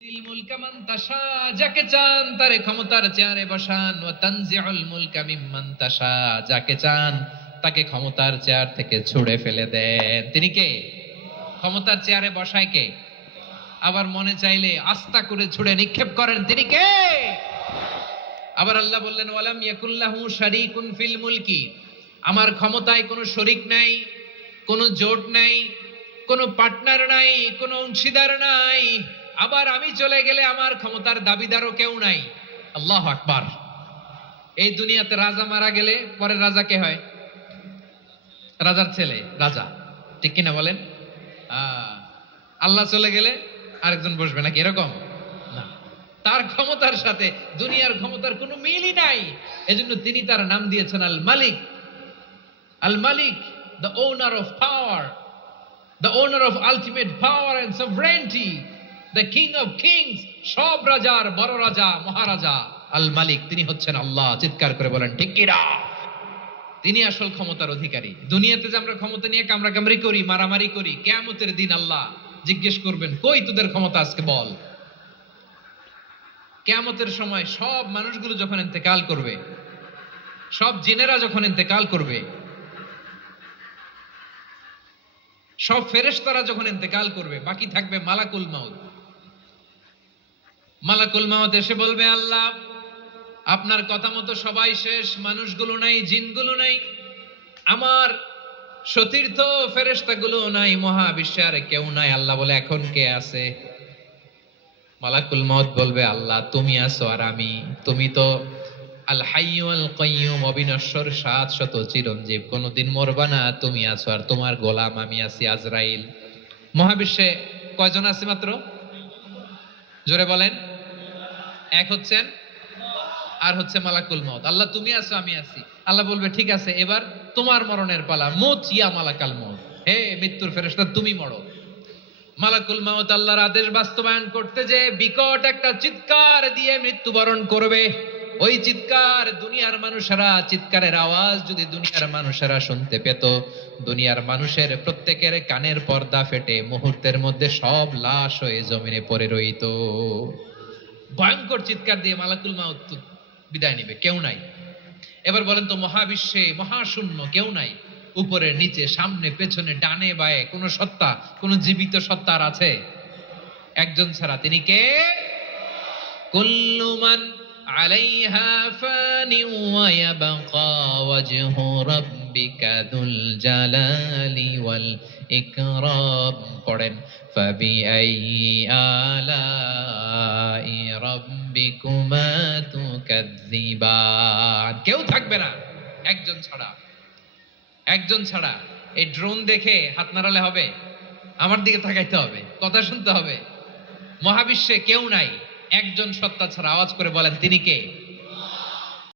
মুলকা মান তাশা, যাকে চান তারে ক্ষমতার চেয়ারে বসান। ওয়া তানজিউল মুলকা মিম্মান তাশা, যাকে চান তাকে ক্ষমতার চেয়ার থেকে ছুঁড়ে ফেলে দেন। তিনি কে? ক্ষমতার চেয়ারে বসায় কে? আবার মনে চাইলে আস্থা করে ছুঁড়ে নিক্ষেপ করেন, তিনি কে? আবার আল্লাহ বললেন ওয়ালাম ইয়াকুল্লাহু শারীকুন ফিল মুলকি, আমার ক্ষমতায় কোনো শরীক নাই, কোনো জোট নাই, কোনো পার্টনার নাই, কোনো অংশীদার নাই। আবার আমি চলে গেলে আমার ক্ষমতার দাবিদারও কেউ নাই। আল্লাহু আকবার। এই দুনিয়াতে রাজা মারা গেলে পরের রাজা কে হয়? রাজার ছেলে রাজা, ঠিক কিনা বলেন? আল্লাহ চলে গেলে আরেকজন বসবে নাকি এরকম না। তার ক্ষমতার সাথে দুনিয়ার ক্ষমতার কোনো মিলই নাই। এজন্য তিনি তার নাম দিয়েছেন আল মালিক। আল মালিক, the owner of power, the owner of ultimate power and sovereignty, the king of kings, সব রাজার বড় রাজা, মহারাজা আল মালিক, তিনি হচ্ছেন আল্লাহ। চিৎকার করে বলেন ঠিক কিনা? তিনি আসল ক্ষমতার অধিকারী। দুনিয়াতে যে আমরা ক্ষমতা নিয়ে কামড়াকামড়ি করি, মারামারি করি, কিয়ামতের দিন আল্লাহ জিজ্ঞেস করবেন কই তোদের ক্ষমতা আজকে বল। কিয়ামতের সময় সব মানুষগুলো যখন ইন্তেকাল করবে, সব জিনেরা যখন ইন্তেকাল করবে, সব ফেরেশতারা যখন ইন্তেকাল করবে, বাকি থাকবে মালাকুল মাউত। মালাকুল মাউত এসে বলবে আল্লাহ আপনার কথা মতো সবাই শেষ, মানুষগুলো নাই, জিনগুলো নাই, আমার সতীর্থ ফেরেশতাগুলো নাই, মহাবিশ্বে আর কেউ নাই। আল্লাহ বলে এখন কে আছে? মালাকুল মাউত বলবে আল্লাহ তুমি আছো আর আমি। তুমি তো আল হাইয়্যু আল কাইয়্যুম, অবিনশ্বর, শাশ্বত, চিরঞ্জীব, কোনদিন মরবা না, তুমি আছো আর তোমার গোলাম আমি আছি আজরাইল। মহাবিশ্বে কয়জন আছে মাত্র? জোরে বলেন। এক হচ্ছেন আর হচ্ছে মালাকুল মাউত। আল্লাহ তুমি আছো আমি আছি। আল্লাহ বলবে ঠিক আছে এবার তোমার মরণের পালা, মুত ইয়া মালাকাল মাউত, হে মৃত্যুর ফেরেশতা তুমি মরো। মালাকুল মাউত আল্লাহর আদেশ বাস্তবায়ন করতে যে বিকট একটা চিৎকার দিয়ে মৃত্যুবরণ করবে। ওই চিৎকার দুনিয়ার মানুষেরা, চিৎকারের আওয়াজ যদি দুনিয়ার মানুষেরা শুনতে পেত, দুনিয়ার মানুষের প্রত্যেকের কানের পর্দা ফেটে মুহূর্তের মধ্যে সব লাশ হয়ে জমিনে পড়ে রইত। ভয়ঙ্কর চিৎকার দিয়ে মালাকুল মাউত বিদায় নিবে, কেউ নাই। এবার বলেন তো মহাবিশ্বে মহাশূন্য, কেউ নাই, উপরে নিচে সামনে পেছনে ডানে বায়ে কোন সত্তা, কোন জীবিত সত্তা আর আছে? একজন ছাড়া, তিনি কে? কুল্লু মান আলাইহা ফানি ওয়া ইয়াবকা ওয়াজহু রাব্বিকা যুল জালালি ওয়াল ইকরাম। পড়েন ফাবিআইয়ি আলাই রাব্বিকুমা তুকাজ্জিবান। কেউ থাকবে না একজন ছাড়া, একজন ছাড়া। এই ড্রোন দেখে হাত নাড়ালে হবে? আমার দিকে তাকাইতে হবে, কথা শুনতে হবে। মহাবিশ্বে কেউ নাই, একজন সত্তা ছাড়া। আওয়াজ করে বলেন তিনি কে?